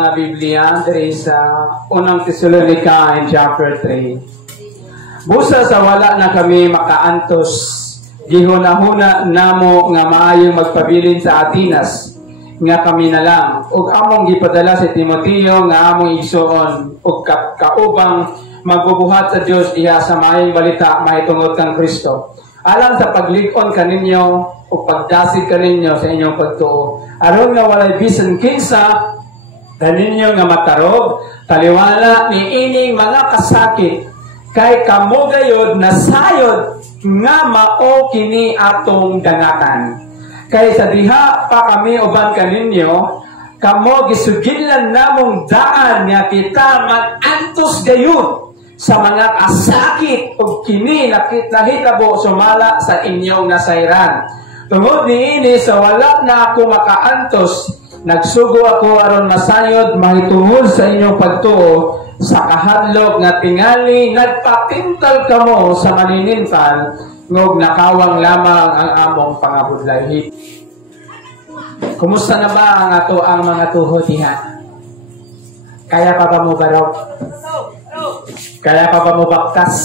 mga Biblia diri sa unang Thessalonica in chapter 3. Busa sa wala na kami makaantos, gihuna-huna namo nga maayong magpabilin sa Atenas, nga kami na lang, ug among gipadala si Timoteo nga among igsuon, ug kaubang magbubuhat sa Dios diha sa maayong balita mahitungod kang Kristo. Alang sa paglig-on kaninyo o pagdasig kaninyo sa inyong pagtuo, aron nga walay bisan kinsa kaninyo nga matarog, taliwala ni ining mga kasakit, kay kamo gayod nasayod nga mao kini atong dangatan. Kay sa diha pa kami uban kaninyo, kamo gisugilan namong daan nga kita mag-antos gayud sa mga kasakit o kini nahitabo sumala sa inyong nasayran. Tungod niini sa wala na ako makaantos, nagsugo ako aron masayod mahitungod sa inyong pagtuo sa kahadlok nga tingali nagpatintal kamo sa maninintal ngog nakawang lamang ang among pangabudlay. Kumusta na ba ang mga tuhod diha? Kaya pa ba mo barog? Kaya pa ba mo baktas?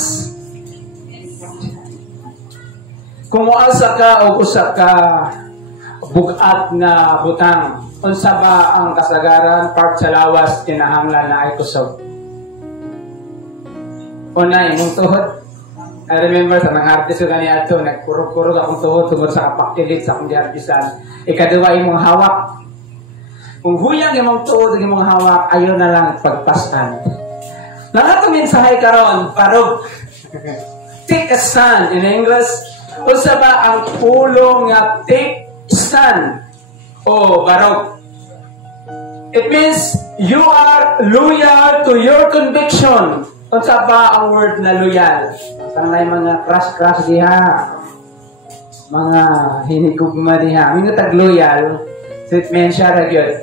Kung uasa ka o usa ka bugat na butang, unsa ba ang kasagaran part sa lawas kinahanglan na ay kusog? Unay, mong tuhod. I remember sa mga artist ko kani ato, nagkurog-kurog akong tuhod tungod sa kapakilit sa akong diartisan. Ikaduwa, imong hawak. Kung huyang imong tuhod, imong hawak, ayaw na lang pagpasan. Lahat ng mensahe karon, parog. Take a stand in English. Unsa ba ang pulong nga take stand o barog? It means you are loyal to your conviction. Unsa ba ang word na loyal? Sanay mga crush diha. Mga hinigugma diha. Mga tag-loyal. Statement siya ra gyud.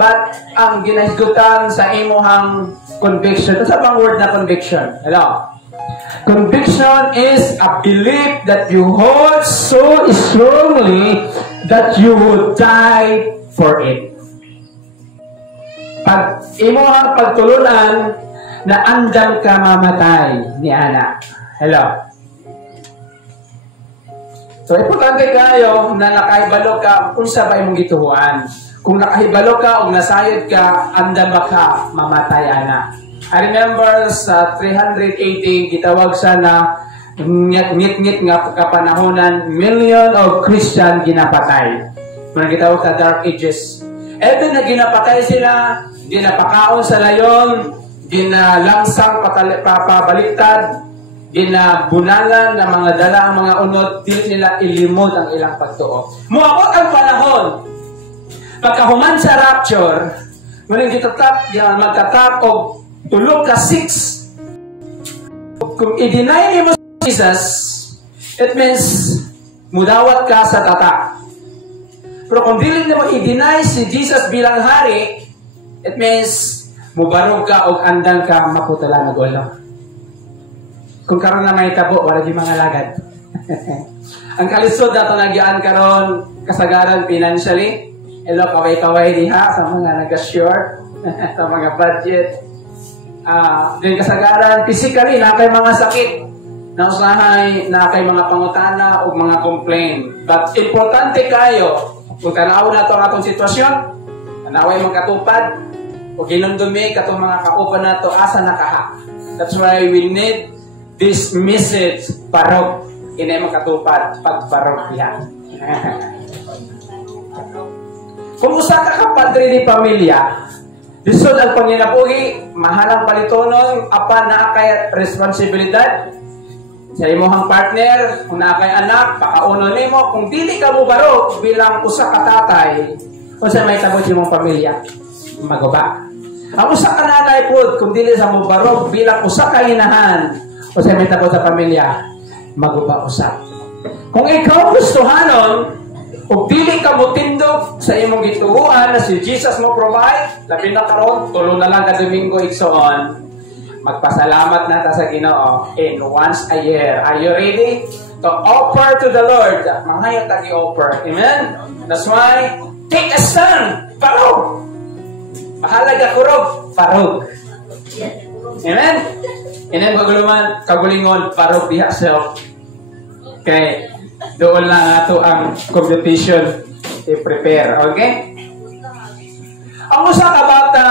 But ang ginahigutan sa imuhang conviction, unsa bang word na conviction? Hello? Conviction is a belief that you hold so strongly that you would die for it. Pag imuhang pagtulunan na andam ka mamatay ni Ana. Hello? So, importante kayo na nakahibalo ka kung sa ba imong gituhuan. Kung nakahibalo ka o nasayod ka, andam ba ka mamatay, Ana. I remember sa 380, gitawag sana ngit-ngit nga kapanahonan, million of Christian ginapatay. Mga gitawag sa Dark Ages. Eto na ginapatay sila, ginapakaon sa layon, ginalangsang papabaliktad, ginabunalan ng mga dala ang mga unod, dili nila ilimod ang ilang pagtuo. Muabot ang panahon, pagkahuman sa rapture, muling magtatap o tulog ka 6. Kung i-deny mo Jesus, it means mudawat ka sa tata. Pero kung dili mo i-deny si Jesus bilang hari, it means mubarog ka o andang ka maputala na golo. Kung karon na may tabo, wala di mga lagad. Ang kalisod na ito nagyaan karon kasagaran financially. Hello, kaway-kaway diha sa mga nag-short, sa mga budget. Din kasagaran, physically, na kay mga sakit, na usahay, na kay mga pangutana o mga complaint. But importante kayo, kung tanaw na ito ang atong sitwasyon, tanaway magkatupad, o ginundumi katong mga kauban na ito, asa nakaha. That's why we need this message, parok, inay magkatupad, pagparok yan. Kung usa ka kapadre ni pamilya, lisod ang panginabuhi, mahalang palitonon, apan na kay responsibilidad sa imong partner, kung na kay anak, pakauno nimo, kung dili ka mo barog bilang usa ka tatay, kung sa may tabot imong pamilya, maguba. Ang usa ka nanay pod, kung dili sa mo barog bilang usa ka inahan, kung sa may tabot sa pamilya, maguba usa. Kung ikaw gustuhanon, o dili ka mutindog sa imong gituuan na si Jesus mo provide, labi na karon, tulo na lang ka Domingo igsoon, magpasalamat na ta sa Ginoo in once a year. Are you ready to offer to the Lord? Mahayot tagi offer. Amen? That's why, take a stand. Paro! Mahalaga kurog, farog. Amen? Amen, kagulingon, farog diha self. Okay, doon lang ato ang competition i-prepare, okay? Ang usa ka bata,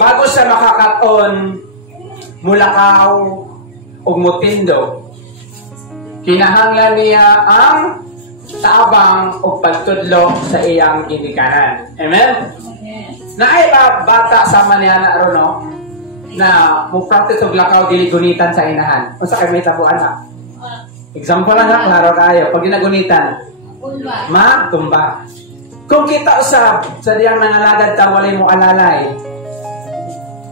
bago siya makakaton, mulakaw, o mutindo, kinahanglan niya ang tabang o pagtudlo sa iyang ginikanan. Amen? Naay ba bata sama niya na ron, no? Na mo-practice og lakaw dili gunitan sa inahan. Unsa kay may tabuan ha? Example lang ha, klaro tayo. Pag ginagunitan, tumba. Kung kita usab sa diyang nangalagad ta walay mo alalay,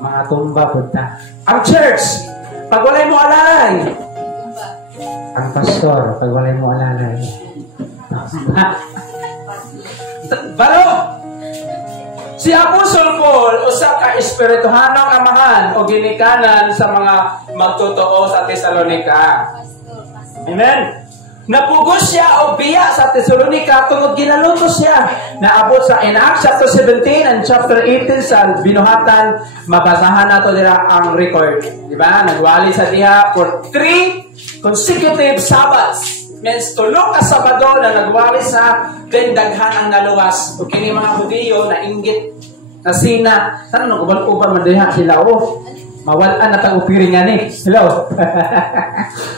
mga tumba punta. Ang church, pag walay mo alalay, ang pastor, pag walay mo alalay, balo! Si Apostol Paul, usa ka espirituhanong amahan o ginikanan sa mga magtotoo sa Tesalonica. Amen? Napugos siya o biya sa Tesalonica tungod ginalutos siya. Naabot sa in Acts chapter 17 and chapter 18 sa binuhatan, mabasahan nato dira ang record. Diba? Nagwali sa diha for 3 consecutive Sabbaths. Means tulong ka Sabado na nagwali sa daghan ang naluwas. O kini mga Hudiyo na inggit na sina. Sana nung uban-uban madiha sila. Oh, mawalan na tang upiringan eh. Hello?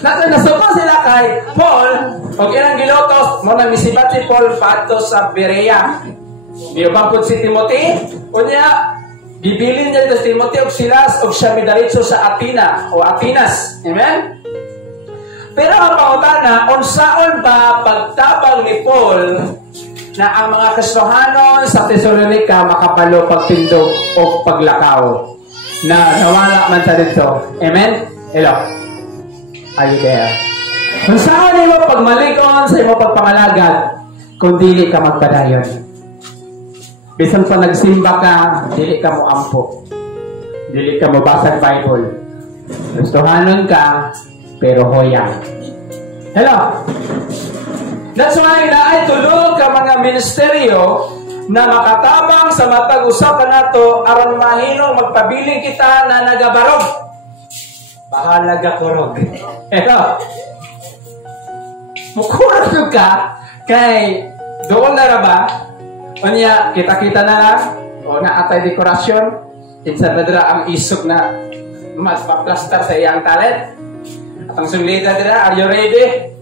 Nasuko sila kay Paul. O ilang gilotos, mo na misibat si Paul pato sa Berea. Biyabapod si Timothy. O niya, bibilin niya si Timothy o Silas o siya midaritso sa Athena o Atenas. Amen? Pero ang pangutana, unsaon ba pagtabang ni Paul na ang mga Kristohanon sa Tesalonica makapalo pagtindog o paglakaw na nawala man sa dito? Amen? Hello? Are you there? Unsaon mo pagmalikon sa imo pagpangalagad kung dili ka magpadayon? Bisan pa nagsimba ka, dili ka mo ampo. Dili ka mo basag Bible. Kristohanon ka, pero hoyang. Hello? That's why naay tulog ka mga ministeryo na makatabang sa matag usapan nato aron mahinong magpabiling kita na nagabarog. Bahala ka kurog. Hello? Mukurog ka kay doon na ba? Unya, kita-kita na lang o na atay dekorasyon kinsa na dira ang isok na mas paplastar sa iyang talent. At ang sunglita dira, are you ready?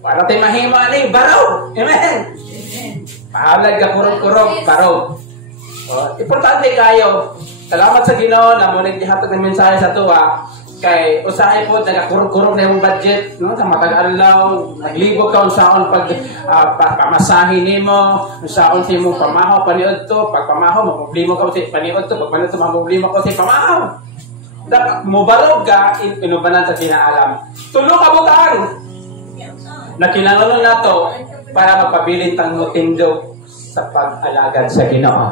Para tayo mahima ni barog. Amen? Pahalag ka kurog-kurog, barog. Importante kayo. Salamat sa Ginoo na muna gihatag ng mensahe sa tuwa. Kay usahay po, nagakurog-kurog na yung budget. No? Sa matag-alaw, naglibog ka unsaon pag pamasahin nimo, unsaon si mong pamahaw, paniod to. Pag pamahaw, maproblema ka si paniod to. Pag paniod to, maproblema ka si pamahaw. Dapat mubarog ka, inubanan sa kinaalam. Tulong kabutang na kinahanglan nato para magpabilin tang mutindog sa pag-alagad sa Ginoo.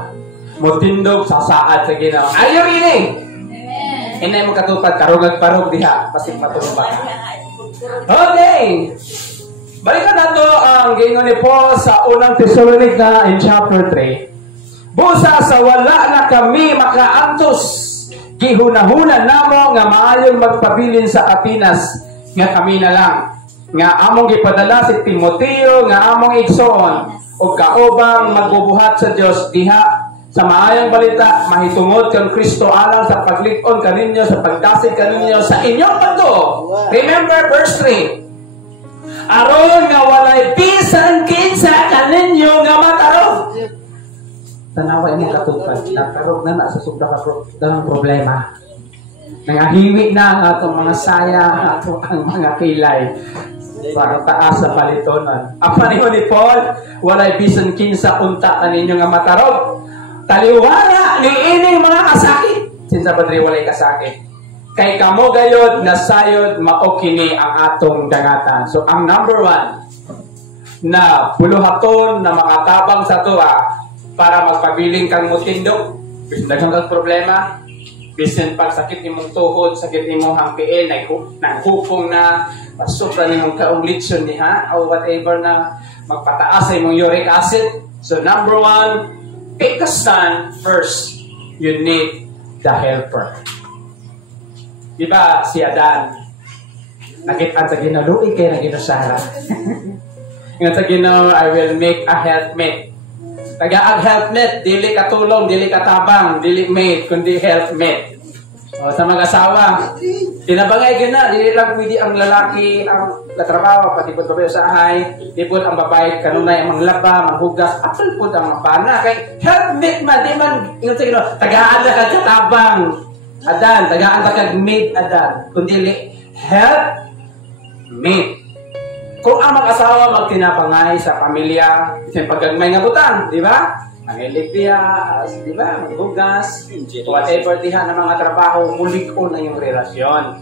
Mutindog sa saad sa Ginoo. Are you reading? Amen. Inay mo katupad, karugag-parog diha, pasig matumba. Okay. Balikan nato ang gingon ni Paul sa unang Tesalonica in chapter 3. Busa sa wala na kami makaantos, gihuna-huna namo nga maayong magpabilin sa Atenas nga kami na lang. Nga among gipadala si Timoteo nga among igsoon o kaubang magbubuhat sa Dios diha sa maayong balita mahitungod kang Kristo alang sa paglig-on kaninyo sa pagdasig kaninyo sa inyong pagtuo. Remember verse 3. Aron nga walay bisan kinsa kaninyo nga matarog. Tanawa mo katupad, nakarog na sa subda ka ng problema. Nangahiwi na ang atong mga saya, ang mga kilay. Para taas sa palitonan. Apa ni Paul, walay bisan kinsa unta kaninyo nga matarog. Taliwala ni ining mga kasakit. Sinsa badri walay kasakit. Kay kamo gayod nasayod mao kini ang atong dangatan. So ang number 1 na buluhaton na makatabang sa tuwa para magpabiling kang mutindog. Bisan daghang kang problema, bisan pag sakit imong tuhod, sakit imong hangpiil, naghupong na, pasupra nimong kauglitsyon niha, o whatever na magpataas sa imong uric acid. So number 1, take a stand first. you need the helper. Diba si Adan? Nakita sa Ginoo, luig kayo na ginusara. Nga sa Ginoo, I will make a helpmate. Taga-ag helpmate, dili katulong, dili katabang, dili mate, kundi helpmate. O, sa mag-asawa, tinabangay gina, dili lang pwede ang lalaki ang katrabaho, pati po babae sa ahay, di po ang babae kanunay ang manglaba, manghugas, apal po ang mapana. Kay helpmate man, di man, yung tagaan na katabang, Adan, tagaan ka kag-mate, Adan, kundi helpmate. Kung ang mag-asawa magtinapangay sa pamilya, isang pagagmay nga butang, di ba? Nangilig diha, di ba? Maghugas, whatever diha ng mga trabaho, muliko na yung relasyon.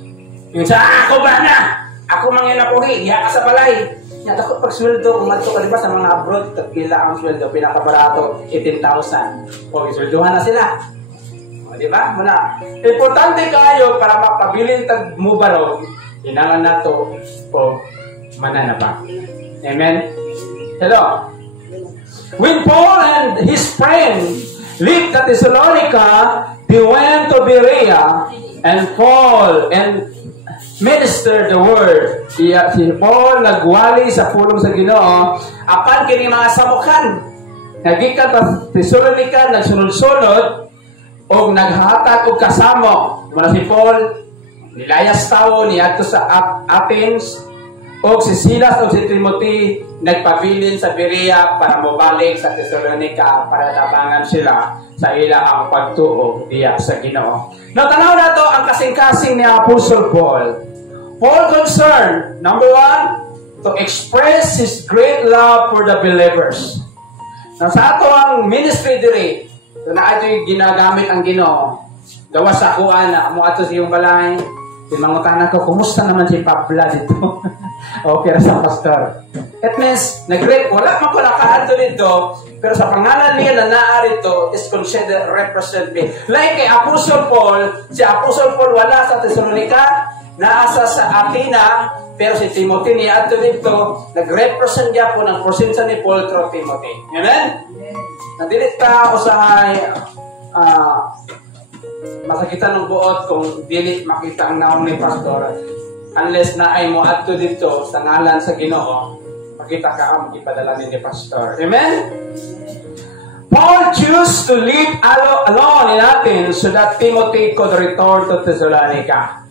Yung sa ako ba na? Ako manginapuhi, diha ka sa balay. Yan ako pag sweldo, umadto ka di ba sa mga abroad, pila ang sweldo, pinakabarato, 18,000. O, sweldohan na sila. O, di ba? Muna. Importante kayo para mapabilin tag mubarog, hinangan na to o mananapa. Amen? Hello? When Paul and his friend left Thessalonica, they went to Berea, and Paul and ministered the word. Si Paul nagwali sa pulong sa Ginoo apan kini mga samukan. Nagikan ta Thessalonica, nagsunod-sunod o naghatag og kasamo. Muna si Paul nilayas tawo niadto sa Athens. O si Silas o si Timothy nagpabilin sa Berea para mabalik sa Thessalonica para tabangan sila sa ilang pagtuo diya sa Ginoo. Natanaw na to ang kasing-kasing ni Apostle Paul. Paul concerned, number 1, to express his great love for the believers. Now, sa ato ang ministry diri, na ito yung ginagamit ang Ginoo. Gawa sa kuan na mo ato siyong balay. Tinangutan ko, kumusta naman si Pabla dito? Okay sa pastor. It means, wala man ko nakaadto dito, pero sa pangalan niya na naa rito is considered represent me. Like kay Apostle Paul, si Apostle Paul wala sa Thessalonica, naasa sa Athena, pero si Timothy niya adto dito, nag-represent niya po ng presensya ni Paul through Timothy. Amen? Nadilit ka usahay, masakitan ng buot kung dili makita ang naong ni pastor unless na ay mo adto dito sa ngalan sa Ginoo makita ka ang ipadala ni pastor. Amen? Paul chose to live alone in Athens so that Timothy could return to Thessalonica.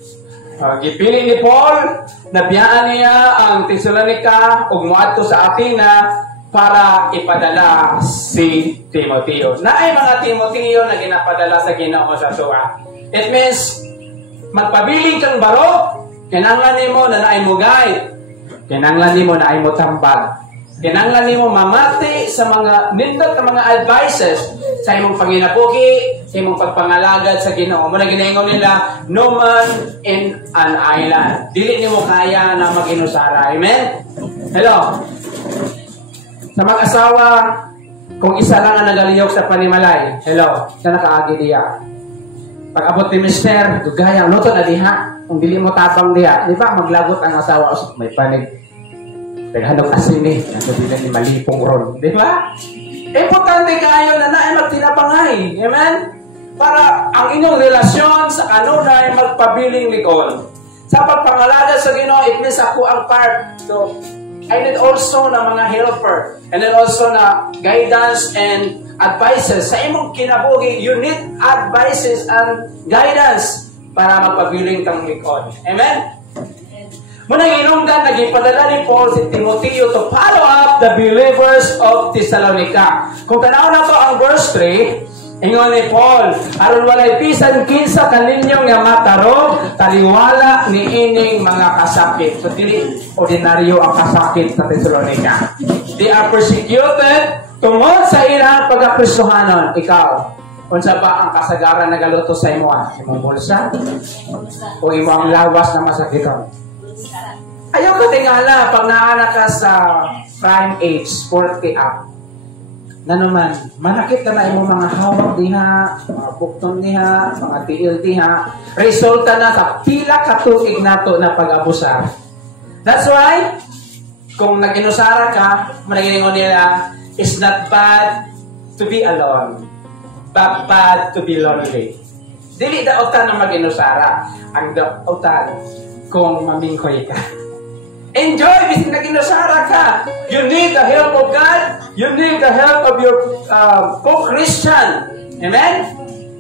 Gipili ni Paul na biyaan niya ang Thessalonica ug moadto sa Athena para ipadala si Timoteo. Na ay mga Timoteo na ginapadala sa Ginoo sa tuwa. It means, magpabiling kang barok, kinanglan nimo na naay mo guide, kinanglan nimo na ay mo tambag, kinanglan nimo mamati sa mga nindot na mga advices sa imong panginabuhi, sa imong pagpangalagad sa Ginoo. Muna ginaingon nila, no man in an island. Dili nimo kaya na mag-inusara. Amen? Hello? Sa mag-asawa, kung isa lang ang nagaliyok sa panimalay, hello, siya nakaagi diya. Pag abot ni mister, dugaya, luto na diha. Kung dili mo tapang diha, di ba, maglagot ang asawa, may panig. Naghanong asin eh, nasabi na ni malipong ron. Di ba? Importante kayo na naay magtinapangay. Amen? Para ang inyong relasyon sa kanunay magpabiling likod. Sa pagpangalaga sa Ginoo, it means ako ang part. So, I need also na mga helper. And then also na guidance and advices. Sa imong kinabuhi, you need advices and guidance para magpabiling kang likod. Amen? Muna inungdan, nagipadala ni Paul si Timoteo to follow up the believers of Thessalonica. Kung tanaw na to ang verse 3, ingon ni Paul, aron walay bisan kinsa kaninyong nga matarong taliwala ni ining mga kasakit. So dili ordinaryo ang kasakit sa Thessalonica. They are persecuted tungod sa ilang pagkakristohanon. Ikaw, unsa ba ang kasagaran nagaluto sa imo? Imong bulsa? O imo ang lawas na masakiton? Ayaw ka tingala pag naanak ka sa prime age, 40 up. Na naman, manakit na imong mga hawak diha, mga bukton diha, mga tiil diha, resulta na sa pila katuig nato na pag-abusar. That's why, kung nag-inusara ka, managingon nila, it's not bad to be alone. but bad to be lonely. Dili dautan na mag-inusara. Ang dautan kung mamingkoy ka. Enjoy bising nag-inusara ka. You need the help of God. You need the help of your co-Christian. Amen?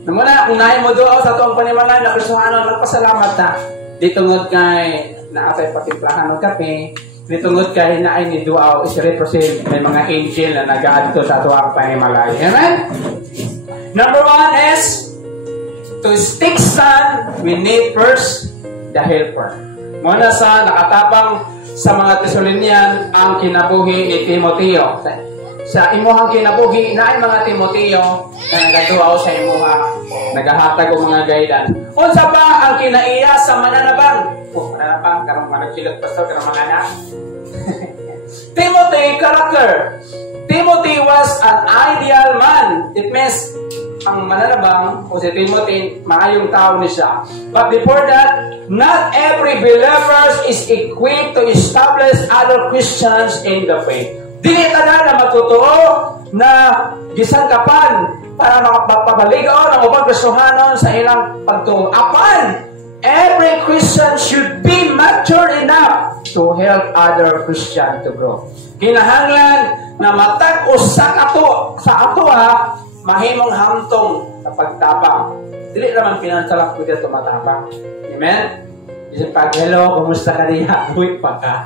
Namuna, unahin mo doon sa tuwang panimalan na Kristohanon, magpasalamat na. Ditungod kay naatay patimplahan ng kape. Ditungod kay na ay ni Duaw is represent may mga angel na nag-aadto sa tuwang panimalay. Amen? Number 1 is to stick stand, we need first the helper. Muna sa nakatabang sa mga Tesalonian ang kinabuhi ni Timoteo. Sa imuhang kinabuhi na ay mga Timoteo na nagatuaw sa imuha, nagahatag o mga gaydan. Unsa pa ang kinaiya sa mananabang? Mananabang, karang managsilot pastor, karang mga anak. Timothy character. Timothy was an ideal man. It means ang mananabang o si Timothy, maayong tao ni siya. But before that, not every believer is equipped to establish other Christians in the faith. Dili tanan na matutuo na gisangkapan para makapabaligaw ng ubang Kristohanon sa ilang pagtuo. Apan, every Christian should be mature enough to help other Christian to grow. Kinahanglan na matag usa sa ato mahimong hamtong sa pagtapang. Dili naman pinansalak ko dito matapang. Amen? Isip pag, hello, kumusta ka niya? Uy, pa ka.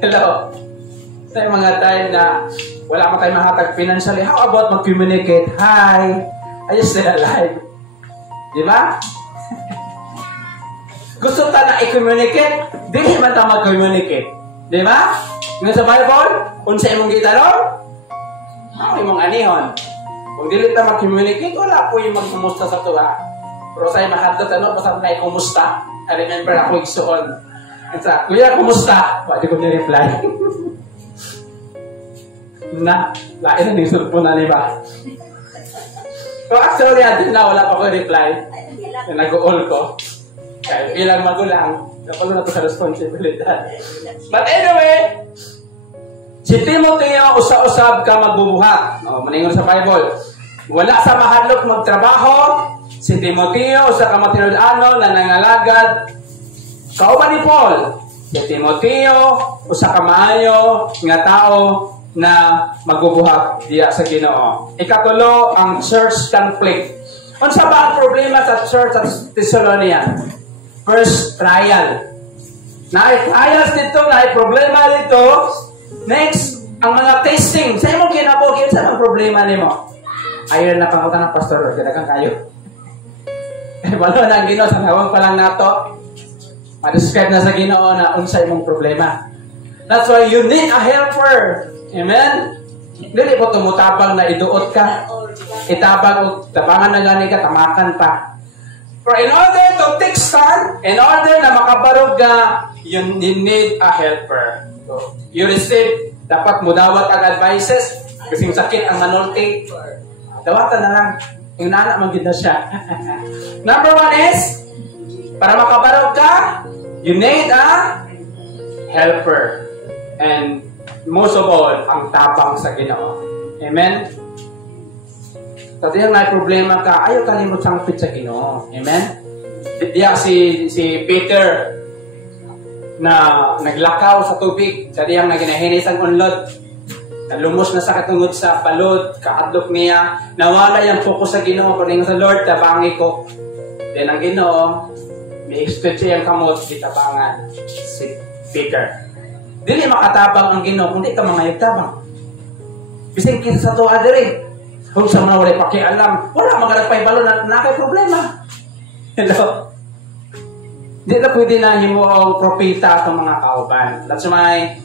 Hello. Sa mga time na wala mo tayo mahatag financially, how about mag-communicate? Hi, are you still alive? Di ba? Gusto ta na i-communicate, dili man ta mag-communicate. Di ba? Ngayon sa Bible, unsa imong gitanong? Ako imong anihon. Kung dili ta mag-communicate, wala po yung magkumusta sa tuwa. Pero sa'yo mahatot, pasal na ikumusta. I remember ako igsuon. Sa, kuya, kumusta? Pwede ko ni-reply. Na, lain na nisod po na, di ba? So actually, atin na, wala pa ko reply. Nag-uol ko. Kaya bilang magulang, napalo na ito sa responsibilidad. But anyway, si Timoteo, usa-usab ka magbubuhat. Maningon sa Bible. Wala sa mahadlok magtrabaho. Si Timoteo, usa ka matinud-ano na nangalagad. Kauban ni Paul. Si Timoteo, usa ka maayo nga tao na magbubuhat diya sa Ginoo. Ikatulo, ang church conflict. Unsa ba ang problema sa church at Thessalonian? First, trial. Trials dito, problema dito. Next, ang mga testing. Sa imong kinabuhi, sa ang problema nimo? Ayaw na pangutan ng pastor, kinagang kayo. Wala na ang Ginoo, sa hawang pa lang nato. Ma-describe na sa Ginoo na unsa imong problema. That's why you need a helper. Amen? Dili po tumutapang na iduot ka. Itabang o tabangan na gani ka, tamakan pa. For in order to take stand, in order na makabarog ka, you need a helper. So, you receive, dapat mo dawat ang advices, kasi sakit ang manulti. Dawatan na lang. Yung nana manggid na siya. Number 1 is, para makabarog ka, you need a helper. And most of all, ang tapang sa Ginoo. Amen? Kasi yung may problema ka, ayaw kalimot sangpit sa Ginoo. Amen? Diya si Peter na naglakaw sa tubig. Sa diyang naginahinis ang unlod. Nalumos na sa katungod sa balod, kaadlok niya. Nawala yung focus sa Ginoo. Kuning sa Lord, tabangi ko. Then ang Ginoo, may expect siya yung kamot, itabangan si Peter. Dili makatabang ang Ginoo kung di ka mga tabang. Bising kinsa sa tuwa diri. Kung sa mga wala pakialam, wala magalagpay balo na nakay problema. Hello. Di na pwede na himo ang propeta sa mga kauban. That's why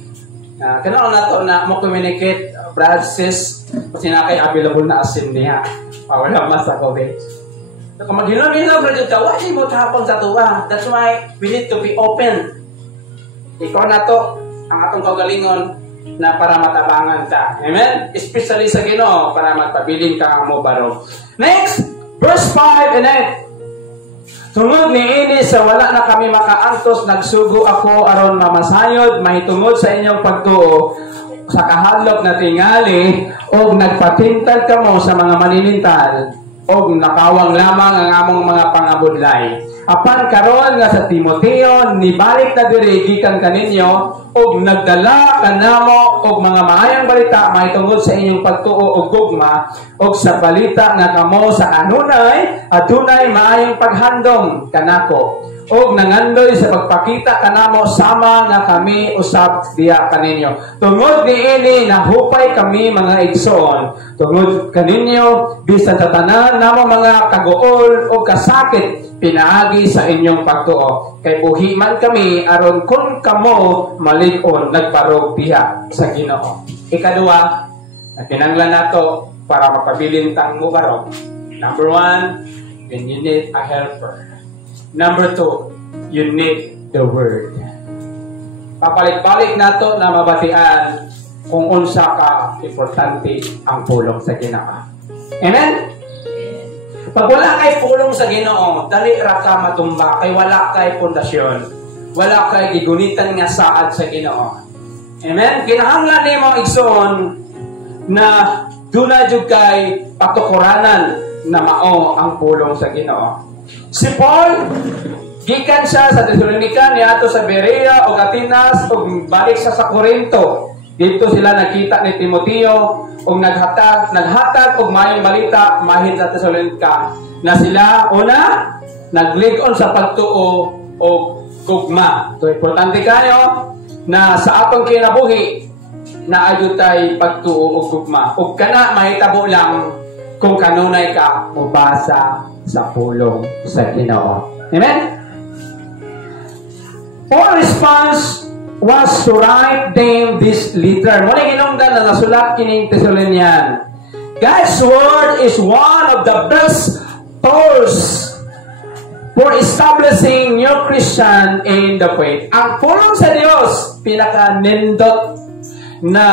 kailangan na to na mo communicate brothers kasi na kay available na asin niya. Wala mas sa COVID. Kung maghinom-hinom na dito, wala mo tapon sa tuwa. That's why we need to be open. Ikaw na to ang atong kaugalingon na para matabangan ta. Amen? Especially sa Ginoo para magpabiling ka mo barog. Next, verse 5 and 8. Tungod ni ini sa wala na kami makaantos, nagsugo ako aron mamasayod, mahitungod sa inyong pagtuo sa kahadlok na tingali o nagpatintag kamo sa mga maninintal o nakawang lamang ang among mga pangabudlay. Apan karon nga sa Timoteo nibalik na diri gikan kaninyo og nagdala kanamo og mga maayong balita mahitungod sa inyong pagtuo og gugma og sa balita nga kamo sa adunay maayong paghandom kanako og nangandoy sa pagpakita kanamo sama nga kami usab diha kaninyo. Tungod niini nahupay kami mga igsoon. Tungod kaninyo bisan sa tanan namo mga kaguol o kasakit pinaagi sa inyong pagtuo. Kay buhi man kami aron kun kamo malig-on nagparog diha sa Ginoo. Ikaduha, na kinanglan nato para mapabilintang mo barog. Number 1, you need a helper. Number 2, you need the Word. Papalik-balik nato na mabatian kung unsa ka importante ang pulong sa Ginoo. Amen? Pag wala kay pulong sa Ginoo, dali ra ka matumba kay wala kay pundasyon. Wala kay gigunitan nga saad sa Ginoo. Amen? Kinahanglan nimo igsoon na duna jud kay patukuranan na mao ang pulong sa Ginoo. Si Paul gikan siya sa Thessalonica niadto sa Berea ug Atenas ug balik siya sa Corinto. Dito sila nakita ni Timoteo ug naghatag og mayong balita mahin sa Thessalonica na sila una naglig-on sa pagtuo og gugma. So importante kayo na sa atong kinabuhi na adutay pagtuo og gugma. Ug kana mahitabo lang kung kanunay ka mobasa sa pulong sa Ginoo. Amen? Paul's response was to write them this letter. Muna ginungdan na nasulat kining Thessalonian. God's word is one of the best tools for establishing new Christian in the faith. Ang pulong sa Dios pinaka-nindot na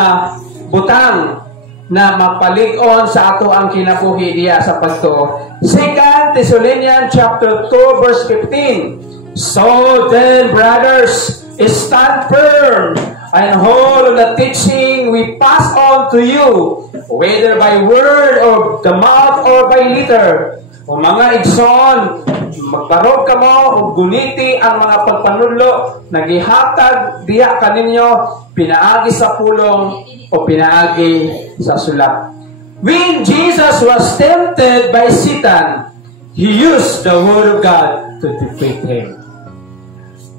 butang na mapalig-on sa ato ang kinabuhi diya sa pagtuo. 2 Thessalonians chapter 2 verse 15. So then, brothers, stand firm and hold the teaching we pass on to you, whether by word or the mouth or by letter. O mga igsoon, magbarog ka mo o guniti ang mga pagpanudlo na gihatag diha kaninyo pinaagi sa pulong o pinaagi sa sulat. When Jesus was tempted by Satan, He used the word of God to defeat him.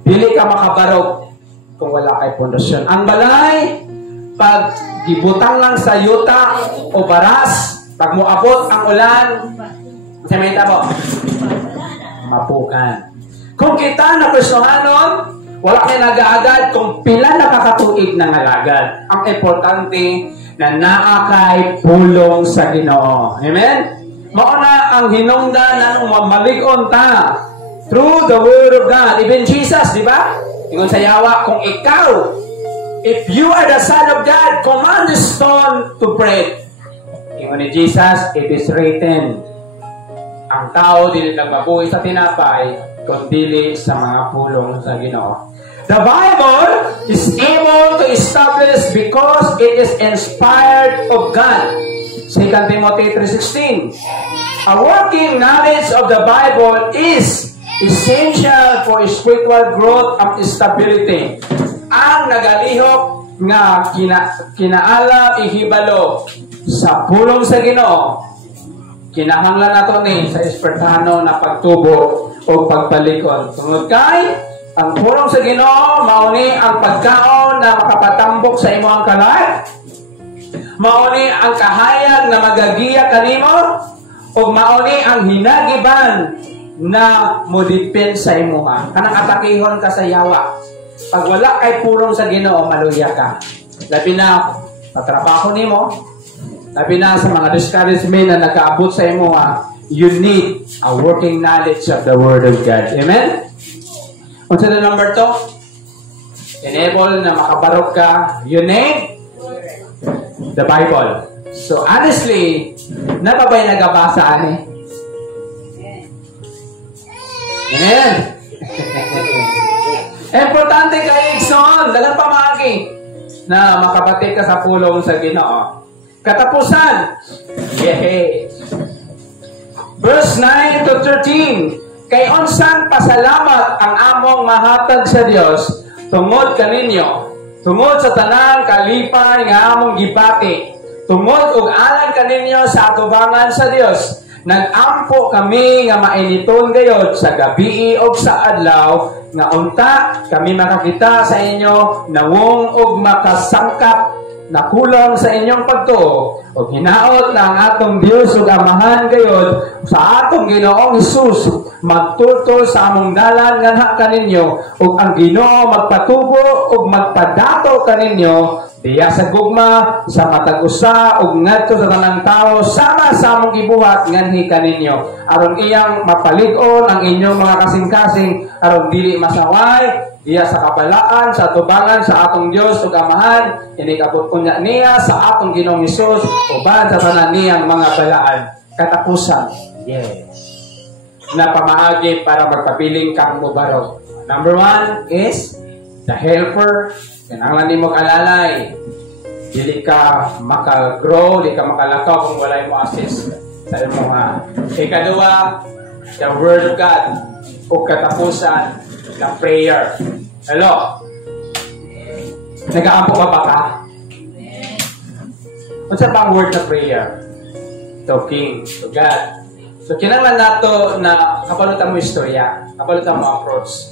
Dili ka makabarog kung wala kay pundasyon. Ang balay, pag gibutang lang sa yuta o baras, pag muabot ang ulan, sa may tabo, mapukan. Kung kita na personanon, wala kayo nag-aagad kung pila nakakatuig ng alagad. Ang importante na naakay pulong sa Ginoo. Amen? Mauna ang hinungdan na mamalig-on ta through the Word of God. Even Jesus, di ba? Ingon sa yawa, kung ikaw, if you are the Son of God, command the stone to bread. Ingon ni Jesus, it is written, ang tao dili nagbabuhi sa tinapay, kundi sa mga pulong sa Ginoo. The Bible is able to establish because it is inspired of God. 2 Timothy 3:16. A working knowledge of the Bible is essential for spiritual growth and stability. Ang nagalihok nga kinaalam ihibalo sa pulong sa Ginoo, kinahanglan nato ni sa espertano na pagtubo o pagbalikon. Tungod kay ang pulong sa Ginoo mauni ang pagkaon na makapatambok sa imong kalayt, mauni ang kahayag na magagiya kanimo, o mauni ang hinagiban na modipin sa imuha. Kanang atakihon ka sa yawa. Pag wala kay pulong sa Ginoo, maluya ka. Labi na patrabaho nimo, labi na sa mga discouragement na nakaabot sa imuha, you need a working knowledge of the Word of God. Amen? Unsa na number 2? Enable na makabarog ka, you need the Bible. So honestly, napabay nagabasa ani? Amen. Importante kayo igsoon, dalang pamagi na makabati ka sa pulong sa Ginoo. Katapusan, Verse 9 to 13. Kay unsan pasalamat ang among mahatag sa Dios tungod kaninyo, tungod sa tanang kalipay nga among gibati, tungod ug alang kaninyo sa atubangan sa Dios. Nag-ampo kami nga mainiton gayod sa gabi ug sa adlaw, nga unta kami makakita sa inyo nawong ug makasangkap nakulong sa inyong pagtuo ug hinaot na ang atong Dios ug Amahan gayod sa atong Ginoong Hesus magtutol sa among dalan nganha kaninyo ug ang Ginoo magpatubo ug magpadato kaninyo diya sa gugma sa matag usa ug ngadto sa tanang tawo sama sa among gibuhat nganhi kaninyo aron iyang mapalig-on ang inyong mga kasing-kasing aron dili masaway diya sa kabalaan, sa atubangan, sa atong Diyos ug Amahan, inikabot kunya niya sa atong Ginoong Hesus, uban sa tanan niyang mga balaan. Katapusan. Yes. Na pamaagi para magpabiling kang mubarog. Number 1 is the helper. Kailangan di mo kalalay. Dili ka makagrow, dili ka makalakaw kung wala mo assist sa imo nga. Ikaduha, the Word of God. O katapusan, the prayer. Hello? Nag-aampo ka ba ka? Unsa ba ang word na prayer? Talking to God. So, kinanglan nato na kapalutan mo istorya. Kapalutan mo approach.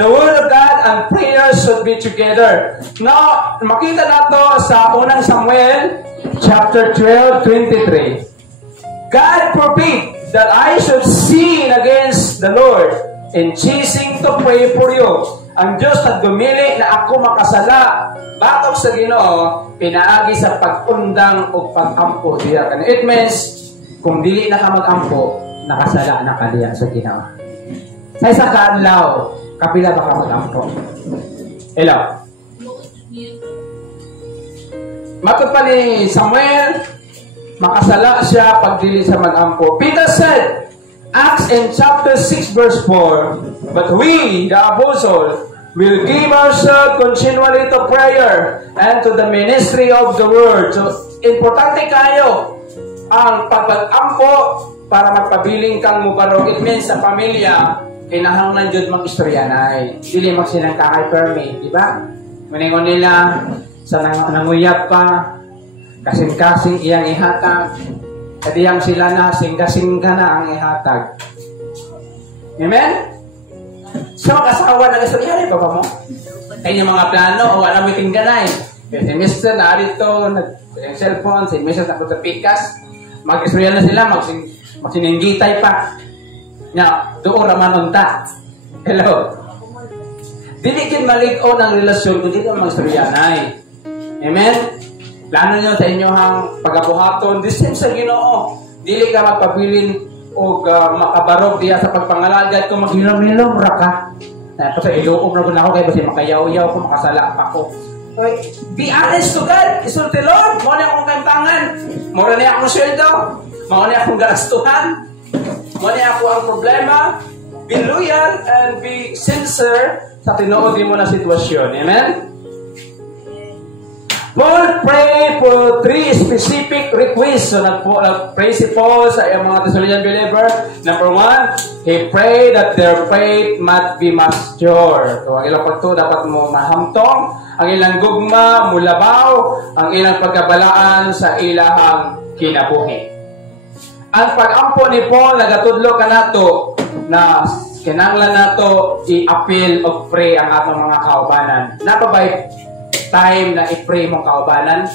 The Word of God and prayer should be together. Now, makita nato sa unang Samuel, chapter 12:23. God forbid that I should sin against the Lord in ceasing to pray for you. Ang Diyos nagdumili na ako makasala batok sa Ginoo pinaagi sa pag-undang o pag-ampo diya. It means kung dili na ka mag-ampo, nakasala na ka diya sa Ginoo. Sa isa ka adlaw, kapila ba ka mag-ampo? Hello. Matod pa ni Samuel, makasala siya pag dili sa mag-ampo. Peter said, Acts in chapter 6 verse 4, but we, the apostle, will give ourselves continually to prayer and to the ministry of the word. So, importante kayo ang pag-ampo para magpabiling kang mubarog. It means sa pamilya, kinahanglan jud mag-istoryanay. Dili magsinangkahay permi, di ba? Maningon nila sa nanguyap pa, kasing-kasing iyang ihatag. Kadiyang sila na, singga-singga na ang ihatag. Amen? So, kasawa na istorya, ba mo? Kaya yung mga plano, o wala may tingganay. Si Mr. na arito, yung cellphone, si Mrs. na punta pikas, mag-istorya na sila, magsininggitay pa. Nga, doon raman unta. Hello? Dili kin malig-o ng relasyon, kung dito mag-istoryanay. Amen? Plano nyo sa inyong pagabuhaton, the same sa Ginoo. Dili ka magpabilin o makabarog diya sa pagpangalagad kung maghilom-hilom ra ka. Tapos sa iluom na ako kaya basi makayaw-yaw ko, makasala pa ko. Okay. Be honest to God. Isulti Lord, mo na akong kantangan. Mo na akong sweldo. Mo na akong garastuhan. Mo na ako ang problema. Be loyal and be sincere sa tinuod mo na sitwasyon. Amen? Paul pray for 3 specific requests. So, nag-pray si Paul sa mga Thessalonian believer. Number 1, he prayed that their faith might be mature. So, ang ilang pagto dapat mo mahamtong, ang ilang gugma, mulabaw, ang ilang pagkabalaan sa ilahang kinabuhi. Ang pag-ampo ni Paul, nagatudlo ka nato na kinanglan nato i-appeal o pray ang atong mga kaubanan. Napabay time na i-pray mong kaubanan?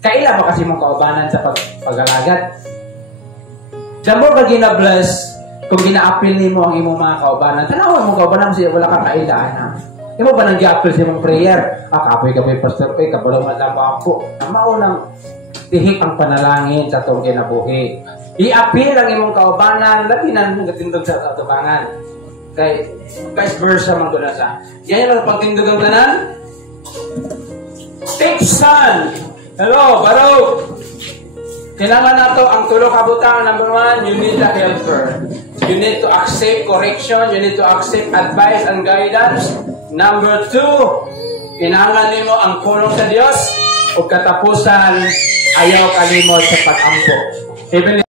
Kaila ba kasi mong kaubanan sa pag-alagad? The more ba gina-bless kung gina-appeal ni mo ang imong mga kaubanan? Tanawan mong kaubanan siya, wala kang kailaan ha? Imo ba nang gi-appeal sa imong prayer? Kapoy pastor, kabulang lang ba ako? Ang maunang tihik ang panalangin sa itong kinabuhi. I-appeal ang imong kaubanan, labi na nagatindog sa katubangan. Kay vice versa man ko na sa. Yan yung pagtindog ang tanan. Take son. Hello, Baruch. Kailangan nato ang tulo ka butang. Number 1, you need a helper. You need to accept correction. You need to accept advice and guidance. Number 2, kailangan nimo ang tulong sa Dios. O katapusan, ayaw kalimot sa pag-ampo. Even